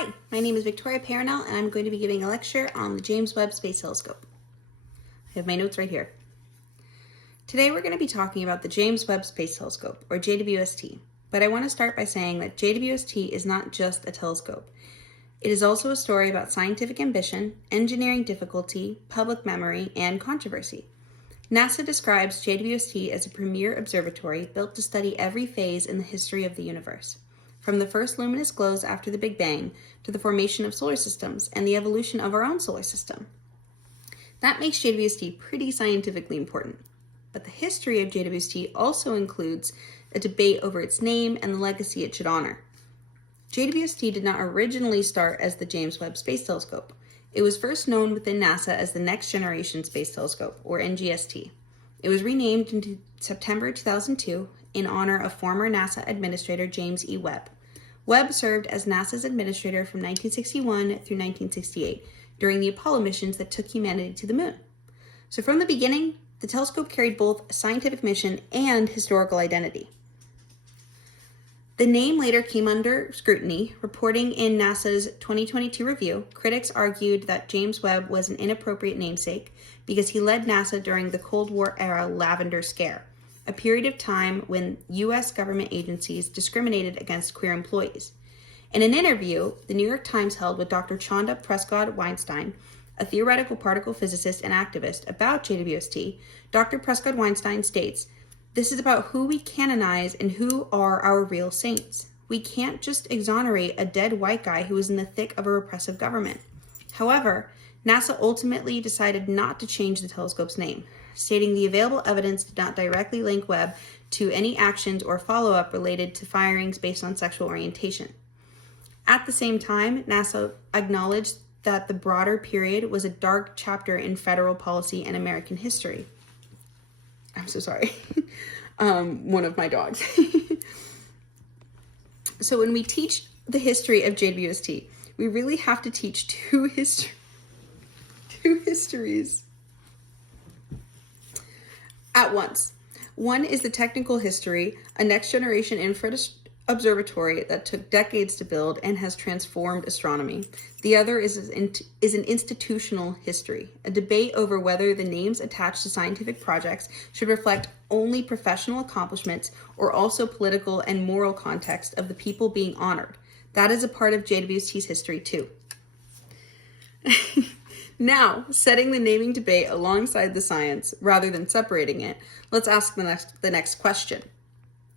Hi, my name is Victoria Paranel, and I'm going to be giving a lecture on the James Webb Space Telescope. I have my notes right here. Today we're going to be talking about the James Webb Space Telescope, or JWST, but I want to start by saying that JWST is not just a telescope. It is also a story about scientific ambition, engineering difficulty, public memory, and controversy. NASA describes JWST as a premier observatory built to study every phase in the history of the universe, from the first luminous glows after the Big Bang to the formation of solar systems and the evolution of our own solar system. That makes JWST pretty scientifically important. But the history of JWST also includes a debate over its name and the legacy it should honor. JWST did not originally start as the James Webb Space Telescope. It was first known within NASA as the Next Generation Space Telescope, or NGST. It was renamed in September 2002 in honor of former NASA Administrator James E. Webb. Webb served as NASA's administrator from 1961 through 1968 during the Apollo missions that took humanity to the moon. So from the beginning, the telescope carried both a scientific mission and historical identity. The name later came under scrutiny. Reporting in NASA's 2022 review, critics argued that James Webb was an inappropriate namesake because he led NASA during the Cold War era Lavender Scare, a period of time when U.S. government agencies discriminated against queer employees. In an interview the New York Times held with Dr. Chanda Prescott-Weinstein, a theoretical particle physicist and activist, about JWST, Dr. Prescott-Weinstein states, "This is about who we canonize and who are our real saints. We can't just exonerate a dead white guy who was in the thick of a repressive government." However, NASA ultimately decided not to change the telescope's name, stating the available evidence did not directly link Webb to any actions or follow-up related to firings based on sexual orientation. At the same time, NASA acknowledged that the broader period was a dark chapter in federal policy and American history. I'm so sorry. One of my dogs. So when we teach the history of JWST, we really have to teach two histories at once. One is the technical history, a next-generation infrared observatory that took decades to build and has transformed astronomy. The other is an institutional history, a debate over whether the names attached to scientific projects should reflect only professional accomplishments or also political and moral context of the people being honored. That is a part of JWST's history too. Now, setting the naming debate alongside the science rather than separating it, let's ask the next question.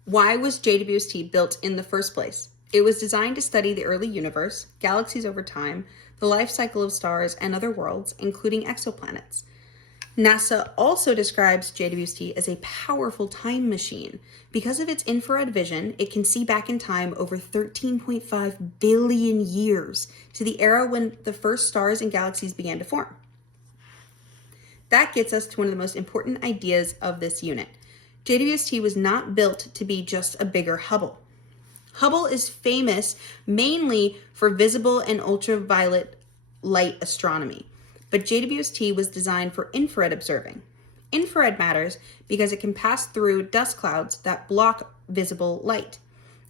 Why was JWST built in the first place? It was designed to study the early universe, galaxies over time, the life cycle of stars and other worlds, including exoplanets. NASA also describes JWST as a powerful time machine. Because of its infrared vision, it can see back in time over 13.5 billion years to the era when the first stars and galaxies began to form. That gets us to one of the most important ideas of this unit. JWST was not built to be just a bigger Hubble. Hubble is famous mainly for visible and ultraviolet light astronomy, but JWST was designed for infrared observing. Infrared matters because it can pass through dust clouds that block visible light,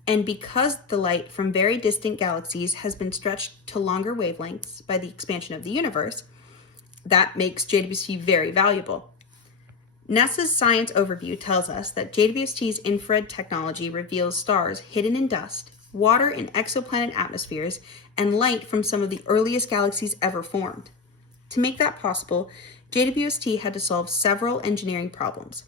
and because the light from very distant galaxies has been stretched to longer wavelengths by the expansion of the universe, that makes JWST very valuable. NASA's science overview tells us that JWST's infrared technology reveals stars hidden in dust, water in exoplanet atmospheres, and light from some of the earliest galaxies ever formed. To make that possible, JWST had to solve several engineering problems.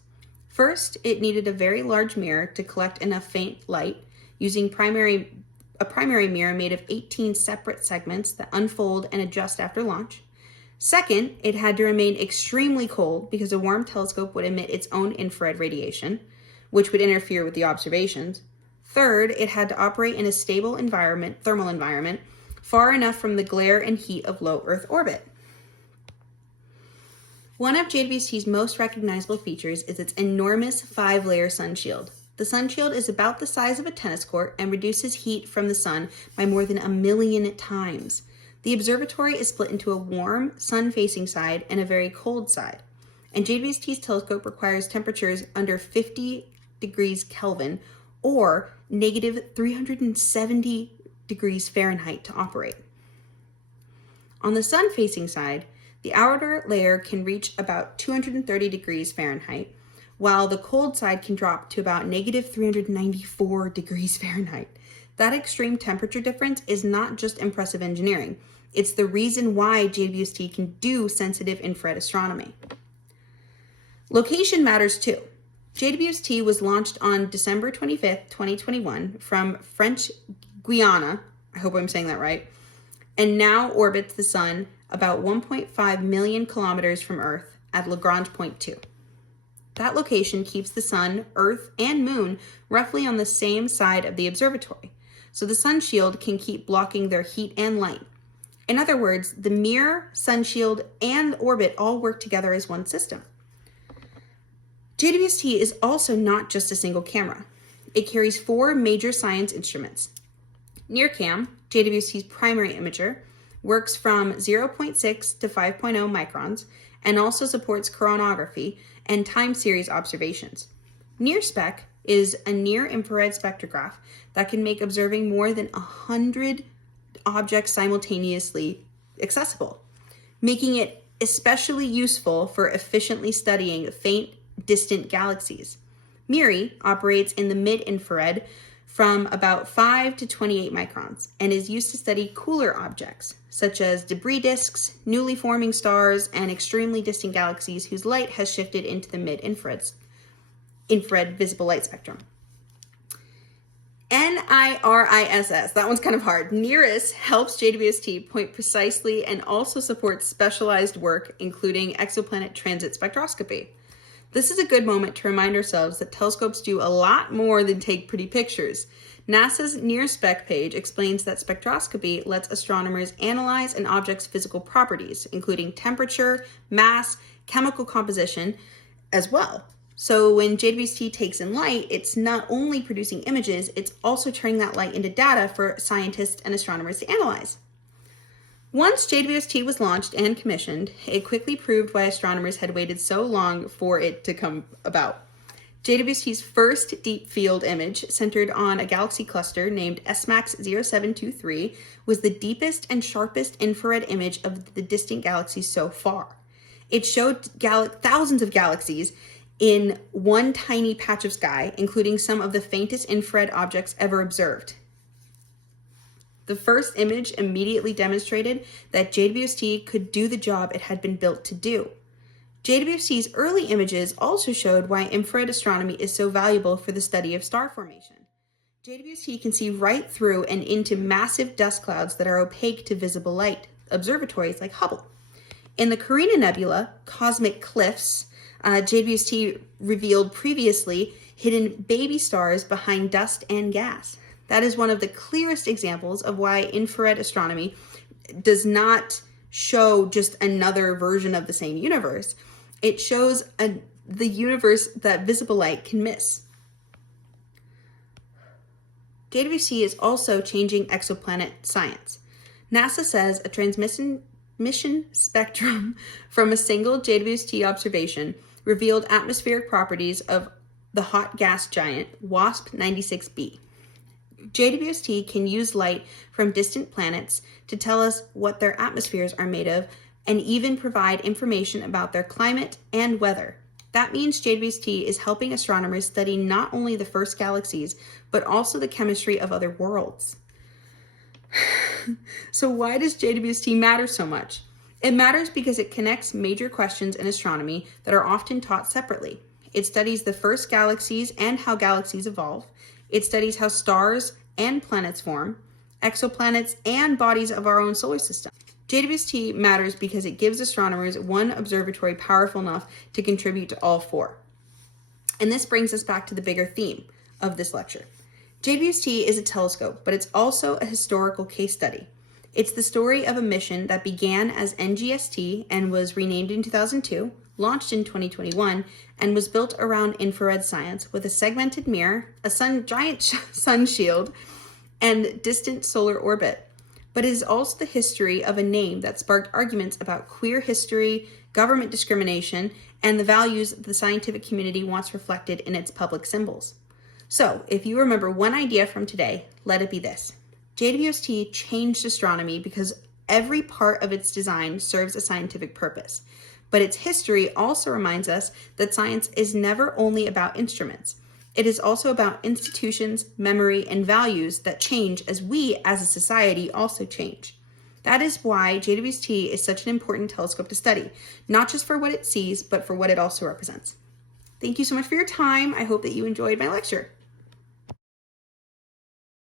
First, it needed a very large mirror to collect enough faint light, using a primary mirror made of 18 separate segments that unfold and adjust after launch. Second, it had to remain extremely cold because a warm telescope would emit its own infrared radiation, which would interfere with the observations. Third, it had to operate in a stable thermal environment, far enough from the glare and heat of low Earth orbit. One of JWST's most recognizable features is its enormous 5-layer sunshield. The sunshield is about the size of a tennis court and reduces heat from the sun by more than 1 million times. The observatory is split into a warm, sun-facing side and a very cold side, and JWST's telescope requires temperatures under 50 degrees Kelvin or negative 370 degrees Fahrenheit to operate. On the sun-facing side, the outer layer can reach about 230 degrees Fahrenheit, while the cold side can drop to about negative 394 degrees Fahrenheit. That extreme temperature difference is not just impressive engineering. It's the reason why JWST can do sensitive infrared astronomy. Location matters too. JWST was launched on December 25th, 2021 from French Guiana, I hope I'm saying that right, and now orbits the sun about 1.5 million kilometers from Earth at Lagrange point 2. That location keeps the sun, Earth, and moon roughly on the same side of the observatory, so the sun shield can keep blocking their heat and light. In other words, the mirror, sun shield, and orbit all work together as one system. JWST is also not just a single camera. It carries 4 major science instruments. NIRCam, JWST's primary imager, works from 0.6 to 5.0 microns and also supports coronagraphy and time series observations. NIRSpec is a near-infrared spectrograph that can make observing more than 100 objects simultaneously accessible, making it especially useful for efficiently studying faint, distant galaxies. MIRI operates in the mid-infrared from about 5 to 28 microns and is used to study cooler objects, such as debris disks, newly forming stars, and extremely distant galaxies whose light has shifted into the mid-infrared visible light spectrum. NIRISS, that one's kind of hard. NIRISS helps JWST point precisely and also supports specialized work, including exoplanet transit spectroscopy. This is a good moment to remind ourselves that telescopes do a lot more than take pretty pictures. NASA's NIRSpec page explains that spectroscopy lets astronomers analyze an object's physical properties, including temperature, mass, chemical composition, as well. So when JWST takes in light, it's not only producing images, it's also turning that light into data for scientists and astronomers to analyze. Once JWST was launched and commissioned, it quickly proved why astronomers had waited so long for it to come about. JWST's first deep field image, centered on a galaxy cluster named SMACS 0723, was the deepest and sharpest infrared image of the distant galaxies so far. It showed thousands of galaxies in one tiny patch of sky, including some of the faintest infrared objects ever observed. The first image immediately demonstrated that JWST could do the job it had been built to do. JWST's early images also showed why infrared astronomy is so valuable for the study of star formation. JWST can see right through and into massive dust clouds that are opaque to visible light, observatories like Hubble. In the Carina Nebula, cosmic cliffs, JWST revealed previously hidden baby stars behind dust and gas. That is one of the clearest examples of why infrared astronomy does not show just another version of the same universe. It shows the universe that visible light can miss. JWST is also changing exoplanet science. NASA says a transmission spectrum from a single JWST observation revealed atmospheric properties of the hot gas giant WASP 96b. JWST can use light from distant planets to tell us what their atmospheres are made of and even provide information about their climate and weather. That means JWST is helping astronomers study not only the first galaxies, but also the chemistry of other worlds. So why does JWST matter so much? It matters because it connects major questions in astronomy that are often taught separately. It studies the first galaxies and how galaxies evolve. It studies how stars and planets form, exoplanets, and bodies of our own solar system. JWST matters because it gives astronomers one observatory powerful enough to contribute to all 4. And this brings us back to the bigger theme of this lecture. JWST is a telescope, but it's also a historical case study. It's the story of a mission that began as NGST and was renamed in 2002, launched in 2021, and was built around infrared science with a segmented mirror, a giant sun shield, and distant solar orbit. But it is also the history of a name that sparked arguments about queer history, government discrimination, and the values the scientific community wants reflected in its public symbols. So, if you remember one idea from today, let it be this. JWST changed astronomy because every part of its design serves a scientific purpose. But its history also reminds us that science is never only about instruments. It is also about institutions, memory, and values that change as we, as a society, also change. That is why JWST is such an important telescope to study, not just for what it sees, but for what it also represents. Thank you so much for your time. I hope that you enjoyed my lecture.